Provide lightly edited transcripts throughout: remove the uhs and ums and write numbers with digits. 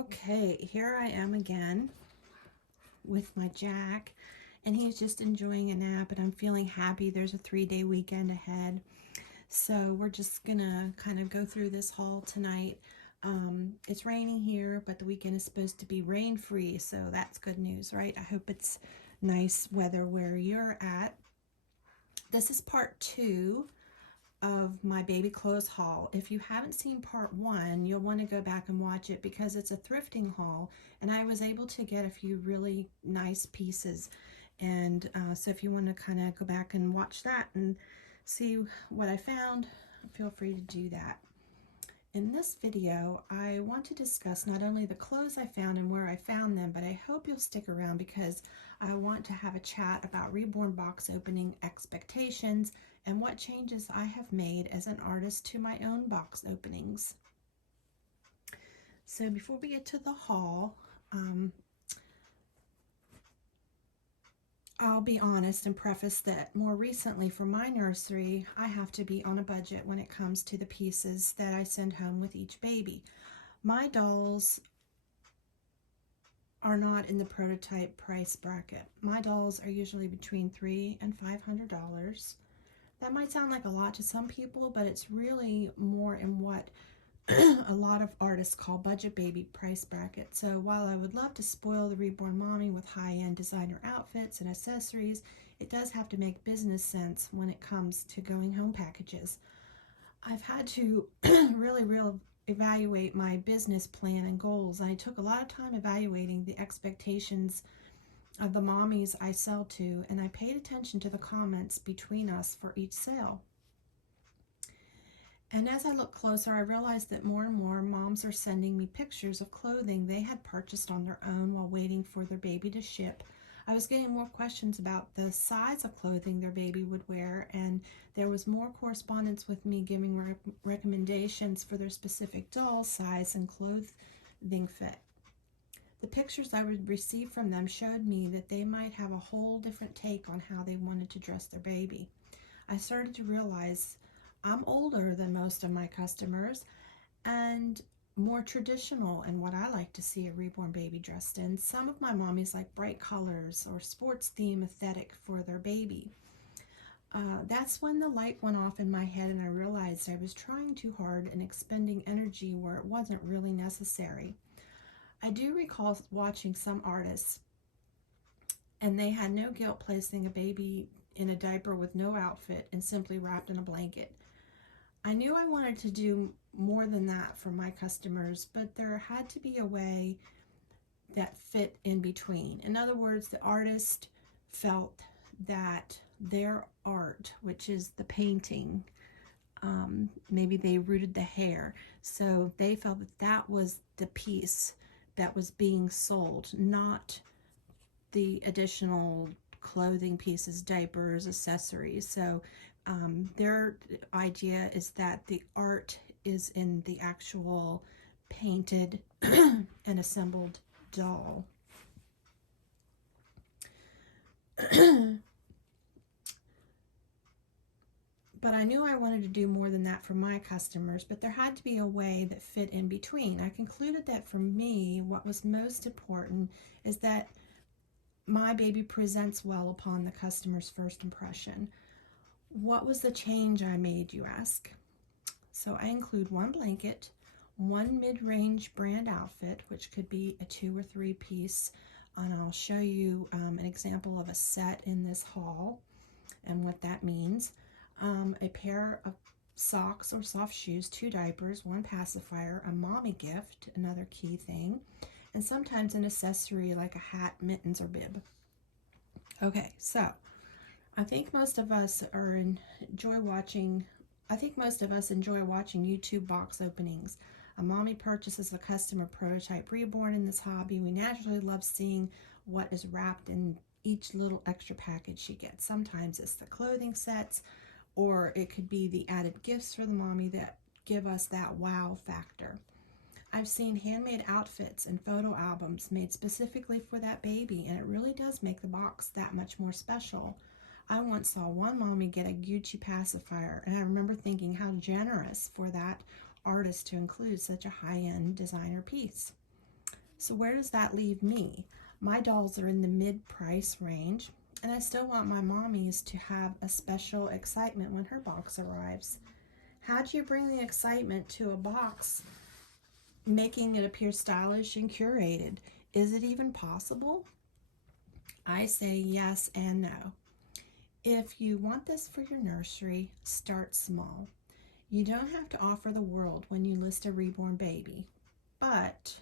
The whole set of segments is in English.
Okay, here I am again with my Jack, and he's just enjoying a nap, and I'm feeling happy. There's a 3-day weekend ahead, so we're just gonna kind of go through this haul tonight. It's raining here, but the weekend is supposed to be rain free, so that's good news, right? I hope it's nice weather where you're at. This is part two of my baby clothes haul. If you haven't seen part one, you'll want to go back and watch it because it's a thrifting haul, and I was able to get a few really nice pieces. And so if you want to kind of go back and watch that and see what I found, feel free to do that. In this video, I want to discuss not only the clothes I found and where I found them, but I hope you'll stick around because I want to have a chat about Reborn box opening expectations and what changes I have made as an artist to my own box openings. So before we get to the haul, I'll be honest and preface that more recently for my nursery, I have to be on a budget when it comes to the pieces that I send home with each baby. My dolls are not in the prototype price bracket. My dolls are usually between $300 and $500. That might sound like a lot to some people, but it's really more in what a lot of artists call budget baby price bracket. So while I would love to spoil the Reborn mommy with high-end designer outfits and accessories, it does have to make business sense when it comes to going home packages. I've had to really evaluate my business plan and goals. I took a lot of time evaluating the expectations of the mommies I sell to, and I paid attention to the comments between us for each sale. And as I look closer, I realized that more and more moms are sending me pictures of clothing they had purchased on their own while waiting for their baby to ship. I was getting more questions about the size of clothing their baby would wear, and there was more correspondence with me giving recommendations for their specific doll size and clothing fit. The pictures I would receive from them showed me that they might have a whole different take on how they wanted to dress their baby. I started to realize I'm older than most of my customers and more traditional in what I like to see a reborn baby dressed in. Some of my mommies like bright colors or sports theme aesthetic for their baby. That's when the light went off in my head and I realized I was trying too hard and expending energy where it wasn't really necessary. I do recall watching some artists and they had no guilt placing a baby in a diaper with no outfit and simply wrapped in a blanket. I knew I wanted to do more than that for my customers, but there had to be a way that fit in between. In other words, the artist felt that their art, which is the painting, maybe they rooted the hair, so they felt that that was the piece that was being sold, not the additional clothing pieces, diapers, accessories. So their idea is that the art is in the actual painted and assembled doll. But I knew I wanted to do more than that for my customers, but there had to be a way that fit in between. I concluded that for me, what was most important is that my baby presents well upon the customer's first impression. What was the change I made, you ask? So I include one blanket, one mid-range brand outfit, which could be a 2 or 3 piece, and I'll show you an example of a set in this haul and what that means. A pair of socks or soft shoes, 2 diapers, 1 pacifier, a mommy gift, another key thing, and sometimes an accessory like a hat, mittens, or bib. Okay, so I think most of us enjoy watching YouTube box openings. A mommy purchases a customer prototype reborn in this hobby. We naturally love seeing what is wrapped in each little extra package she gets. Sometimes it's the clothing sets, or it could be the added gifts for the mommy that give us that wow factor. I've seen handmade outfits and photo albums made specifically for that baby, and it really does make the box that much more special. I once saw one mommy get a Gucci pacifier, and I remember thinking how generous for that artist to include such a high-end designer piece. So where does that leave me? My dolls are in the mid-price range, and I still want my mommies to have a special excitement when her box arrives. How do you bring the excitement to a box, making it appear stylish and curated? Is it even possible? I say yes and no. If you want this for your nursery, start small. You don't have to offer the world when you list a reborn baby, but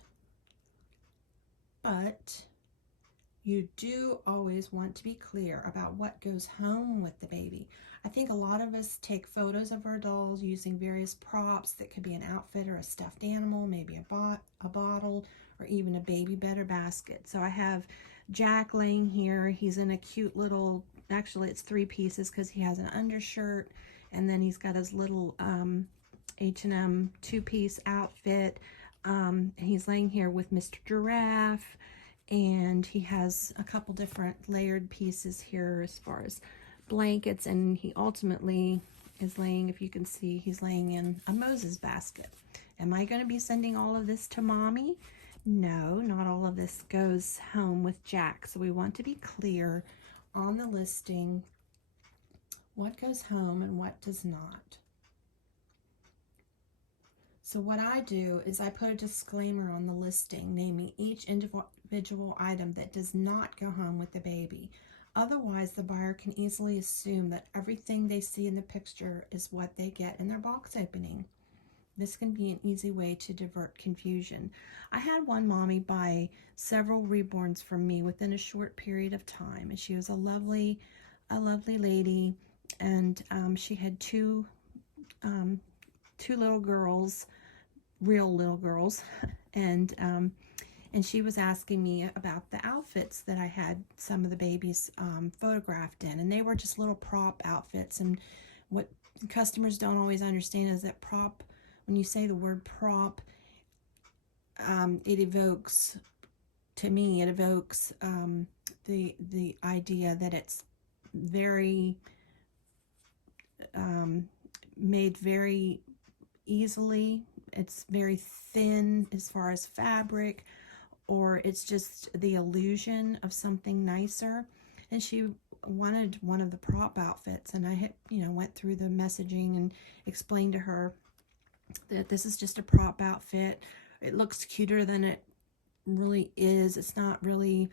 you do always want to be clear about what goes home with the baby. I think a lot of us take photos of our dolls using various props that could be an outfit or a stuffed animal, maybe a bottle, or even a baby bed or basket. So I have Jack laying here. He's in a cute little, actually it's 3 pieces because he has an undershirt, and then he's got his little H&M 2-piece outfit. He's laying here with Mr. Giraffe, and he has a couple different layered pieces here as far as blankets, and he ultimately is laying, if you can see, he's laying in a Moses basket. Am I going to be sending all of this to Mommy? No, not all of this goes home with Jack. So we want to be clear on the listing what goes home and what does not. So what I do is I put a disclaimer on the listing naming each individual item that does not go home with the baby. Otherwise, the buyer can easily assume that everything they see in the picture is what they get in their box opening. This can be an easy way to divert confusion. I had one mommy buy several reborns from me within a short period of time, and she was a lovely lady, and she had two little girls, real little girls, and she was asking me about the outfits that I had some of the babies photographed in, and they were just little prop outfits. And what customers don't always understand is that prop, when you say the word prop, it evokes, to me, it evokes the idea that it's very made very easily. It's very thin as far as fabric, or it's just the illusion of something nicer. And she wanted one of the prop outfits, and I had, went through the messaging and explained to her that this is just a prop outfit. It looks cuter than it really is. It's not really,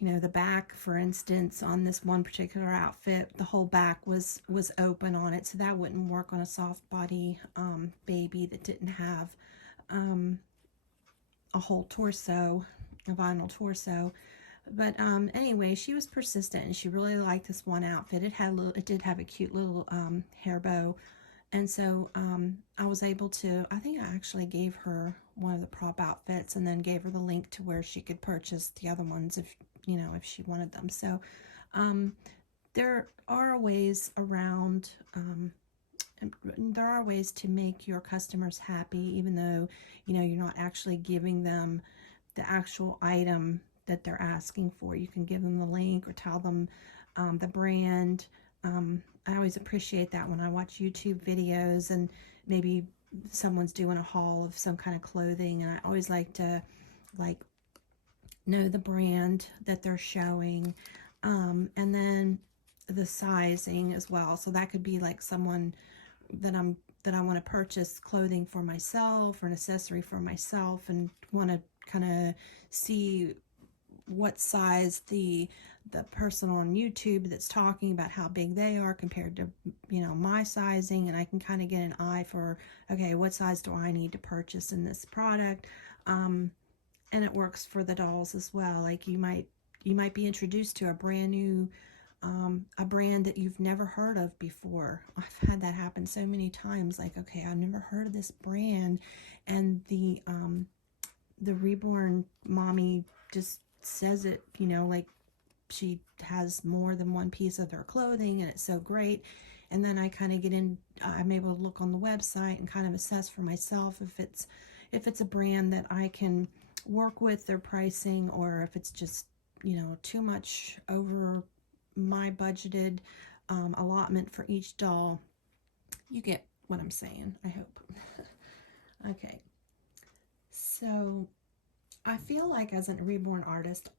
the back, for instance, on this one particular outfit, the whole back was open on it, so that wouldn't work on a soft body baby that didn't have a whole torso, a vinyl torso. But anyway, she was persistent, and she really liked this one outfit. It did have a cute little hair bow, and so I was able to, I think I actually gave her one of the prop outfits, and then gave her the link to where she could purchase the other ones if she wanted them. So there are ways around, there are ways to make your customers happy, even though you're not actually giving them the actual item that they're asking for. You can give them the link or tell them the brand. I always appreciate that when I watch YouTube videos and maybe someone's doing a haul of some kind of clothing, and I always like to know the brand that they're showing, and then the sizing as well. So that could be like someone that I want to purchase clothing for myself or an accessory for myself, and want to kind of see what size the person on YouTube that's talking about how big they are compared to my sizing, and I can kind of get an eye for, okay, what size do I need to purchase in this product. And it works for the dolls as well. Like you might be introduced to a brand new a brand that you've never heard of before. I've had that happen so many times. Like, okay, I've never heard of this brand, and the Reborn mommy just says it, like she has more than one piece of their clothing, and it's so great. And then I kind of I'm able to look on the website and kind of assess for myself if it's a brand that I can work with their pricing, or if it's just too much over my budgeted allotment for each doll. You get what I'm saying, I hope. Okay, so I feel like as a reborn artist,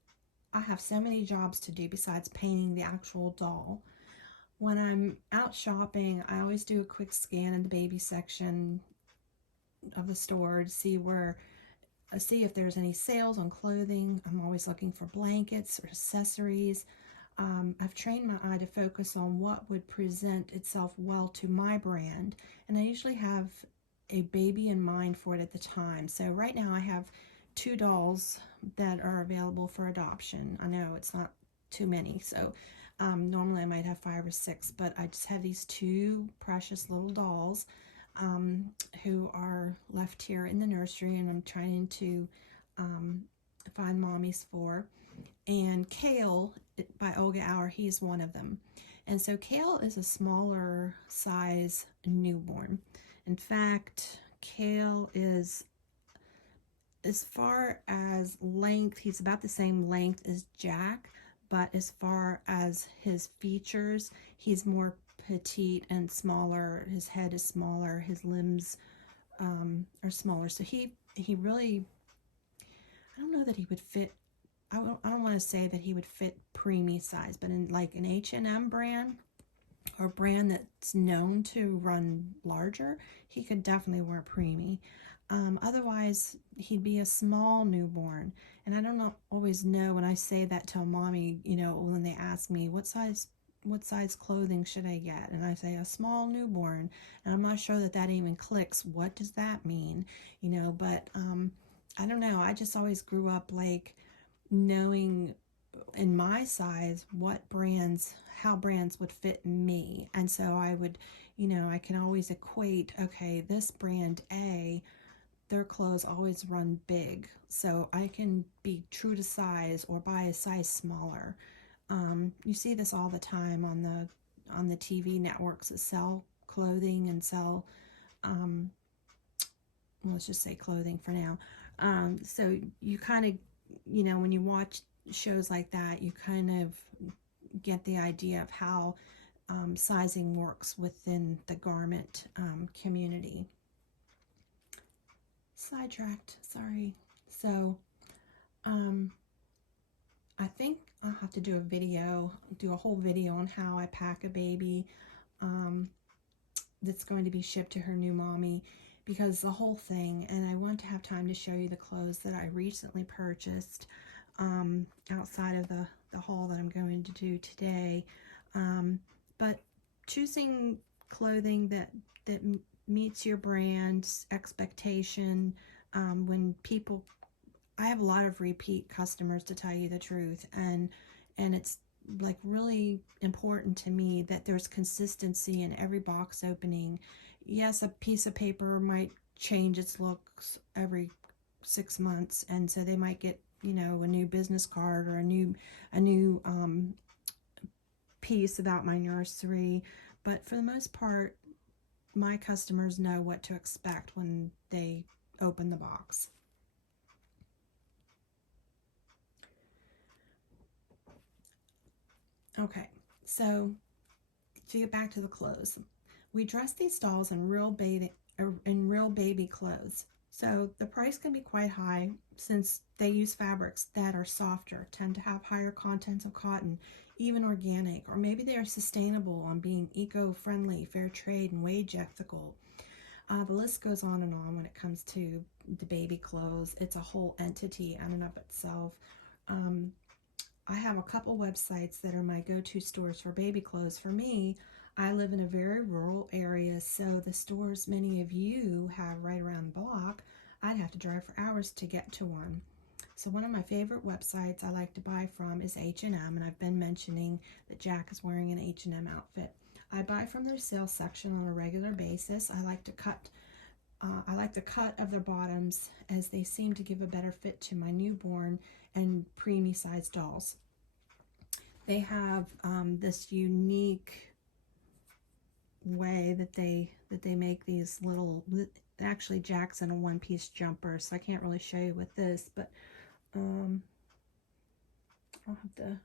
I have so many jobs to do besides painting the actual doll. When I'm out shopping, I always do a quick scan in the baby section of the store to see if there's any sales on clothing. I'm always looking for blankets or accessories. I've trained my eye to focus on what would present itself well to my brand, and I usually have a baby in mind for it at the time. So right now I have two dolls that are available for adoption. I know it's not too many, so normally I might have 5 or 6, but I just have these two precious little dolls um, who are left here in the nursery, and I'm trying to um, find mommies for. And Kale by Olga Auer, he's one of them. And so Kale is a smaller size newborn. In fact, Kale is, as far as length, he's about the same length as Jack, but as far as his features, he's more petite and smaller. His head is smaller, his limbs are smaller. So he really, I don't know that he would fit. I don't want to say that he would fit preemie size, but in like an H&M brand or brand that's known to run larger, he could definitely wear preemie. Otherwise, he'd be a small newborn. And I don't always know when I say that to a mommy, when they ask me what size clothing should I get, and I say a small newborn, and I'm not sure that even clicks. What does that mean? But I don't know. I just always grew up like knowing in my size how brands would fit me. And so I would, I can always equate, okay, this brand A, their clothes always run big, so I can be true to size or buy a size smaller. You see this all the time on the TV networks that sell clothing and sell, um, well, let's just say clothing for now. So you kind of, when you watch shows like that, you kind of get the idea of how sizing works within the garment community. Sidetracked, sorry. So, um, I think I'll have to do a whole video on how I pack a baby um, that's going to be shipped to her new mommy, because the whole thing, and I want to have time to show you the clothes that I recently purchased outside of the haul that I'm going to do today. But choosing clothing that meets your brand's expectation, when people, I have a lot of repeat customers, to tell you the truth, and it's like really important to me that there's consistency in every box opening. Yes, a piece of paper might change its looks every 6 months, and so they might get a new business card or a new piece about my nursery, but for the most part, my customers know what to expect when they open the box. Okay, so to get back to the clothes, we dress these dolls in real baby clothes. So the price can be quite high since they use fabrics that are softer, tend to have higher contents of cotton, even organic, or maybe they are sustainable on being eco-friendly, fair trade, and wage ethical. The list goes on and on when it comes to the baby clothes. It's a whole entity in and of itself. Um, I have a couple websites that are my go-to stores for baby clothes. For me, I live in a very rural area, so the stores many of you have right around the block, I'd have to drive for hours to get to one. So one of my favorite websites I like to buy from is H&M, and I've been mentioning that Jack is wearing an H&M outfit. I buy from their sales section on a regular basis. I like the cut of their bottoms, as they seem to give a better fit to my newborn and preemie sized dolls. They have this unique way that they make these little, actually Jack's in a one-piece jumper, so I can't really show you with this, but I'll have to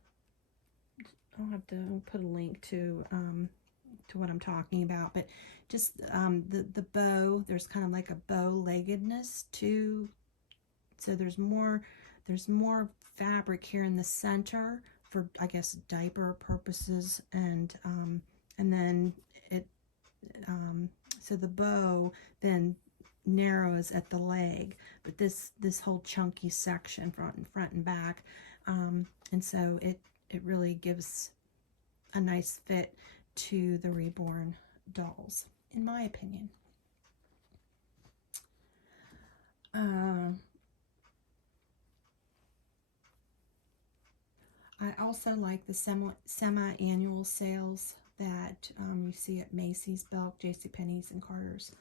put a link to what I'm talking about. But just the bow, there's kind of like a bow-leggedness to So there's more fabric here in the center for, I guess, diaper purposes, and then it so the bow then narrows at the leg, but this whole chunky section, front and back, and so it really gives a nice fit to the Reborn dolls, in my opinion. I also like the semi-annual sales that you see at Macy's, Belk, JCPenney's, and Carter's.